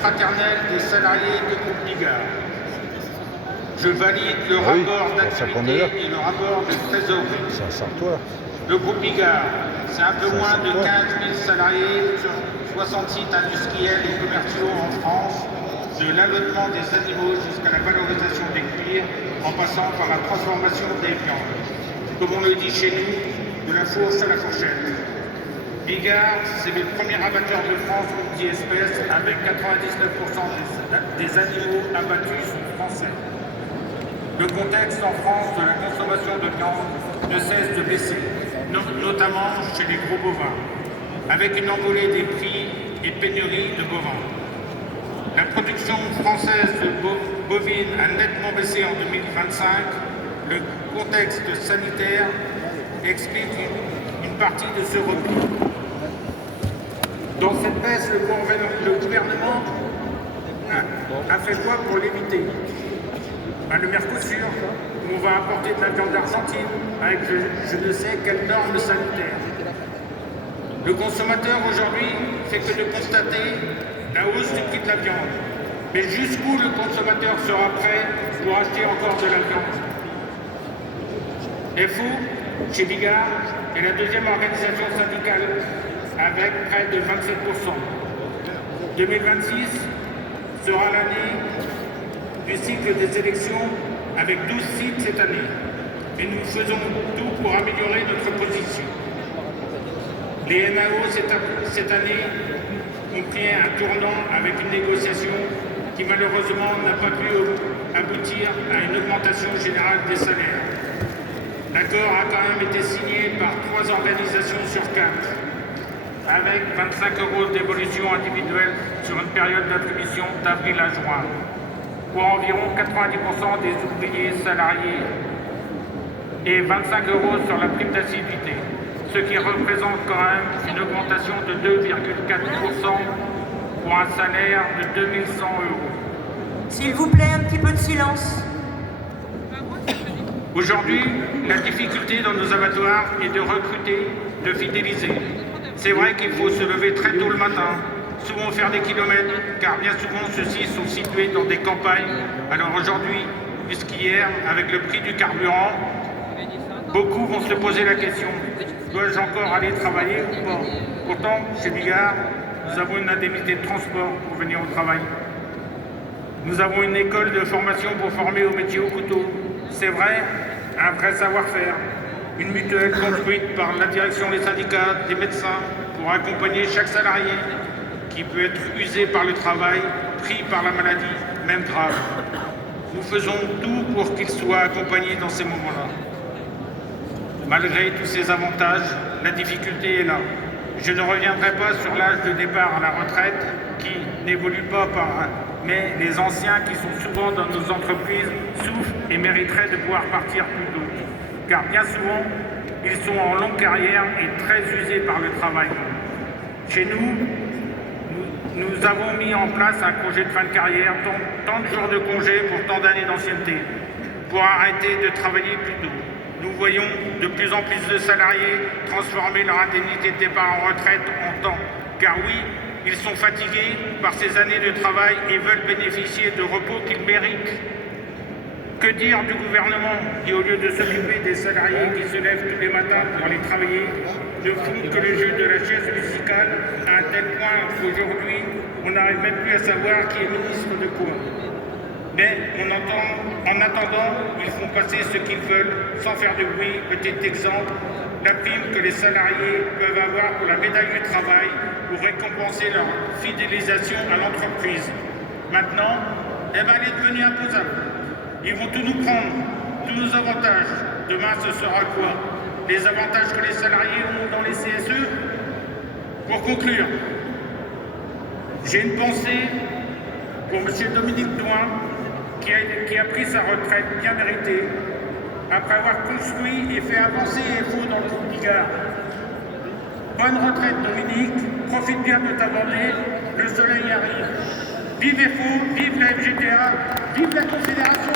Fraternelle des salariés de groupe Bigard. Je valide le rapport d'activité et le rapport de trésorerie. C'est un sartois. Le groupe Bigard, c'est un peu moins de 15 000 salariés sur 60 sites industriels et commerciaux en France, de l'allottement des animaux jusqu'à la valorisation des cuirs, en passant par la transformation des viandes. Comme on le dit chez nous, de la fourche à la fourchette. Bigard, c'est le premier abatteur de France multi-espèces avec 99% des animaux abattus sont français. Le contexte en France de la consommation de viande ne cesse de baisser, notamment chez les gros bovins, avec une envolée des prix et pénurie de bovins. La production française de bovine a nettement baissé en 2025. Le contexte sanitaire explique une partie de ce repli. Dans cette baisse, le gouvernement a fait quoi pour l'éviter? Le Mercosur, où on va importer de la viande d'Argentine avec je ne sais quelles normes sanitaires. Le consommateur aujourd'hui fait que de constater la hausse du prix de la viande. Mais jusqu'où le consommateur sera prêt pour acheter encore de la viande? FO, chez Bigard, est la deuxième organisation syndicale avec près de 27%. 2026 sera l'année du cycle des élections avec 12 sites cette année. Et nous faisons tout pour améliorer notre position. Les NAO cette année ont pris un tournant avec une négociation qui malheureusement n'a pas pu aboutir à une augmentation générale des salaires. L'accord a quand même été signé par 3 organisations sur 4, avec 25 € d'évolution individuelle sur une période d'attribution d'avril à juin, pour environ 90% des ouvriers salariés, et 25 € sur la prime d'assiduité, ce qui représente quand même une augmentation de 2,4% pour un salaire de 2 100 €. S'il vous plaît, un petit peu de silence. Aujourd'hui, la difficulté dans nos abattoirs est de recruter, de fidéliser. C'est vrai qu'il faut se lever très tôt le matin, souvent faire des kilomètres, car bien souvent ceux-ci sont situés dans des campagnes. Alors aujourd'hui, plus qu'hier, avec le prix du carburant, beaucoup vont se poser la question, dois-je encore aller travailler ou pas? Pourtant, chez Bigard, nous avons une indemnité de transport pour venir au travail. Nous avons une école de formation pour former au métier au couteau. C'est vrai, un vrai savoir-faire. Une mutuelle construite par la direction des syndicats, des médecins, pour accompagner chaque salarié qui peut être usé par le travail, pris par la maladie, même grave. Nous faisons tout pour qu'il soit accompagné dans ces moments-là. Malgré tous ces avantages, la difficulté est là. Je ne reviendrai pas sur l'âge de départ à la retraite qui n'évolue pas mais les anciens qui sont souvent dans nos entreprises souffrent et mériteraient de pouvoir partir plus tôt. Car bien souvent, ils sont en longue carrière et très usés par le travail. Chez nous avons mis en place un congé de fin de carrière, tant de jours de congé pour tant d'années d'ancienneté, pour arrêter de travailler plus tôt. Nous voyons de plus en plus de salariés transformer leur indemnité de départ en retraite en temps. Car oui, ils sont fatigués par ces années de travail et veulent bénéficier de repos qu'ils méritent. Que dire du gouvernement qui, au lieu de s'occuper des salariés qui se lèvent tous les matins pour aller travailler, ne font que le jeu de la chaise musicale à un tel point qu'aujourd'hui, on n'arrive même plus à savoir qui est ministre de quoi. Mais en attendant, ils font passer ce qu'ils veulent sans faire de bruit. Petit exemple, la prime que les salariés peuvent avoir pour la médaille du travail pour récompenser leur fidélisation à l'entreprise. Maintenant, elle est devenue imposable. Ils vont tout nous prendre, tous nos avantages. Demain, ce sera quoi? Les avantages que les salariés ont dans les CSE? Pour conclure, j'ai une pensée pour M. Dominique Douin, qui a pris sa retraite bien méritée, après avoir construit et fait avancer FO dans le groupe Bigard. Bonne retraite Dominique, profite bien de ta Vendée, le soleil arrive. Vive FO, vive la FGTA, vive la Confédération.